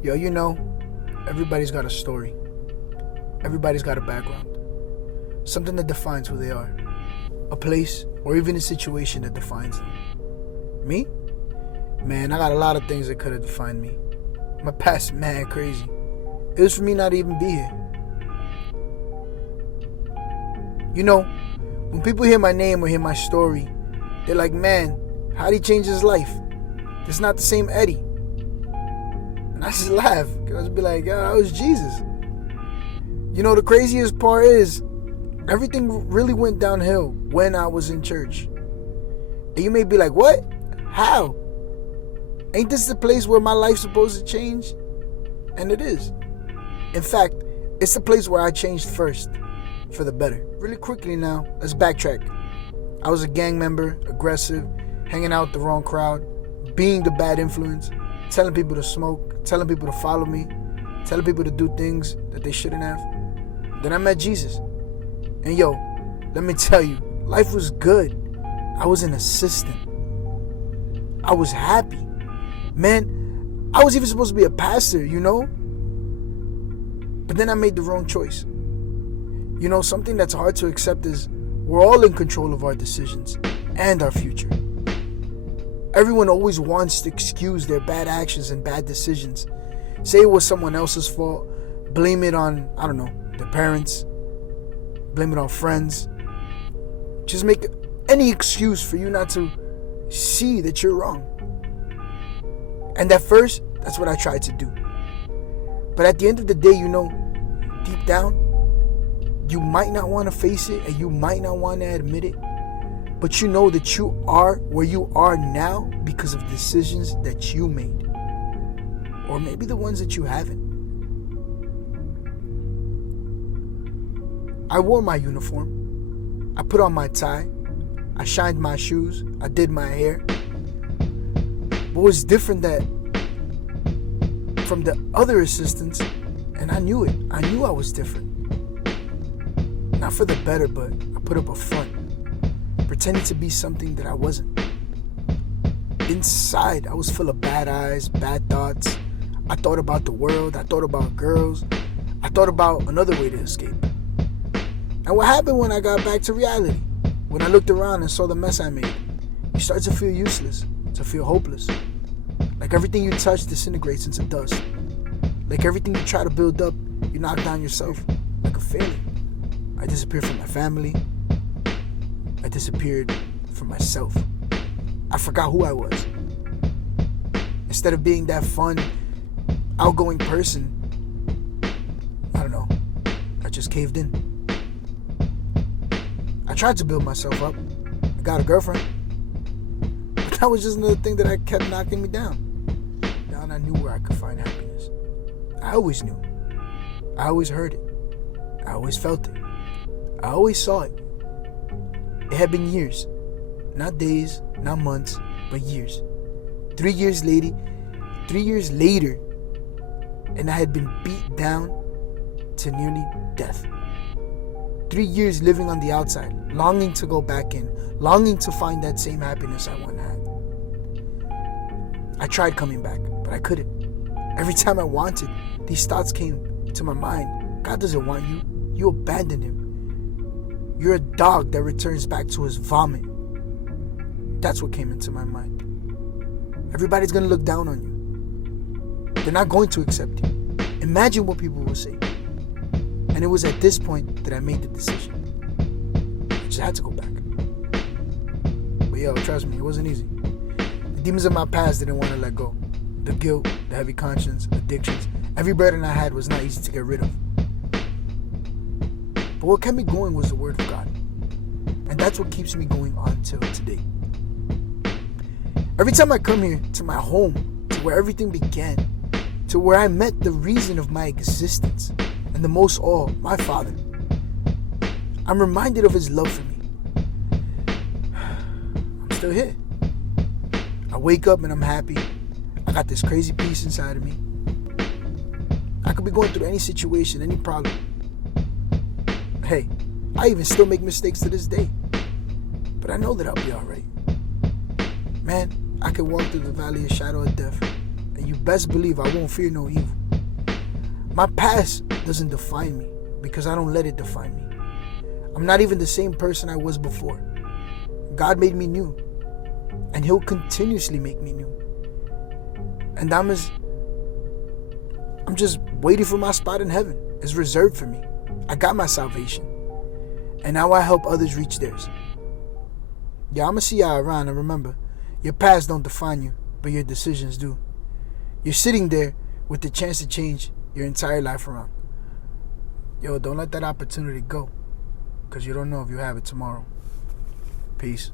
Yo, everybody's got a story. Everybody's got a background. Something that defines who they are. A place or even a situation that defines them. Me? Man, I got a lot of things that could have defined me. My past mad crazy. It was for me not to even be here. When people hear my name or hear my story, they're like, man, how'd he change his life? It's not the same Eddie. And I just laugh, because I just be like, yeah, that was Jesus. The craziest part is, everything really went downhill when I was in church. And you may be like, what? How? Ain't this the place where my life's supposed to change? And it is. In fact, it's the place where I changed first, for the better. Really quickly now, let's backtrack. I was a gang member, aggressive, hanging out with the wrong crowd, being the bad influence, telling people to smoke, telling people to follow me, telling people to do things that they shouldn't have. Then I met Jesus. And let me tell you, life was good. I was an assistant. I was happy. Man, I was even supposed to be a pastor, But then I made the wrong choice. Something that's hard to accept is we're all in control of our decisions and our future. Everyone always wants to excuse their bad actions and bad decisions. Say it was someone else's fault. Blame it on, their parents. Blame it on friends. Just make any excuse for you not to see that you're wrong. And at first, that's what I tried to do. But at the end of the day, deep down, you might not want to face it and you might not want to admit it. But you know that you are where you are now because of decisions that you made. Or maybe the ones that you haven't. I wore my uniform. I put on my tie. I shined my shoes. I did my hair. But what's different that from the other assistants, and I knew it. I knew I was different. Not for the better, but I put up a front, pretending to be something that I wasn't. Inside, I was full of bad eyes, bad thoughts. I thought about the world. I thought about girls. I thought about another way to escape. And what happened when I got back to reality? When I looked around and saw the mess I made, you start to feel useless, to feel hopeless. Like everything you touch disintegrates into dust. Like everything you try to build up, you knock down yourself like a failure. I disappeared from my family. I disappeared from myself. I forgot who I was. Instead of being that fun, outgoing person, I just caved in. I tried to build myself up. I got a girlfriend. But that was just another thing that I kept knocking me down. Down, I knew where I could find happiness. I always knew. I always heard it. I always felt it. I always saw it. It had been years. Not days, not months, but years. 3 years later, and I had been beat down to nearly death. 3 years living on the outside, longing to go back in, longing to find that same happiness I once had. I tried coming back, but I couldn't. Every time I wanted, these thoughts came to my mind. God doesn't want you. You abandoned him. You're a dog that returns back to his vomit. That's what came into my mind. Everybody's going to look down on you. They're not going to accept you. Imagine what people will say. And it was at this point that I made the decision. I just had to go back. But trust me, it wasn't easy. The demons of my past didn't want to let go. The guilt, the heavy conscience, addictions, every burden I had was not easy to get rid of. But what kept me going was the Word of God. And that's what keeps me going on till today. Every time I come here to my home, to where everything began, to where I met the reason of my existence, and the most all, my Father, I'm reminded of his love for me. I'm still here. I wake up and I'm happy. I got this crazy peace inside of me. I could be going through any situation, any problem. Hey, I even still make mistakes to this day. But I know that I'll be alright. Man, I can walk through the valley of shadow of death And you best believe I won't fear no evil. My past doesn't define me because I don't let it define me. I'm not even the same person I was before. God made me new. And He'll continuously make me new. And I'm just waiting for my spot in heaven. It's reserved for me. I got my salvation. And now I help others reach theirs. Yeah, I'm going to see y'all around. And remember, your past don't define you, but your decisions do. You're sitting there with the chance to change your entire life around. Yo, don't let that opportunity go, because you don't know if you have it tomorrow. Peace.